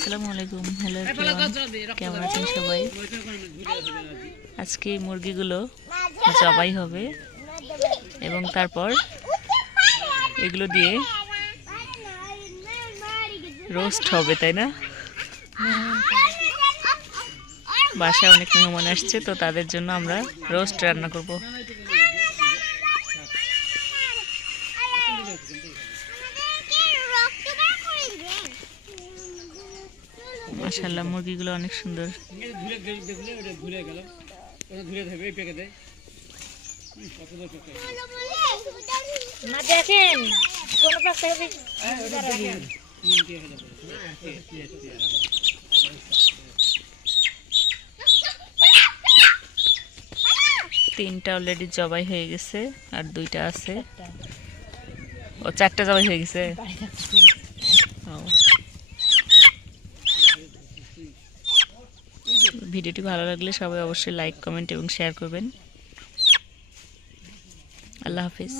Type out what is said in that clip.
আসসালামু আলাইকুম। Hello everyone, কেমন আছেন সবাই? আজকে মুরগিগুলো জবাই হবে এবং তারপর এগুলো দিয়ে রোস্ট হবে, তাই না? বাসায় অনেক মেহমান আসছে, তো তাদের জন্য আমরা রোস্ট রান্না করব। মাশাআল্লাহ, মুরগিগুলো অনেক সুন্দর। দেখেন কোন তিনটা অলরেডি জবাই হয়ে গেছে আর দুইটা আছে। ও, চারটা জবাই হয়ে গেছে। ভিডিওটি ভালো লাগলে সবাই অবশ্যই লাইক, কমেন্ট এবং শেয়ার করবেন। আল্লাহ হাফিজ।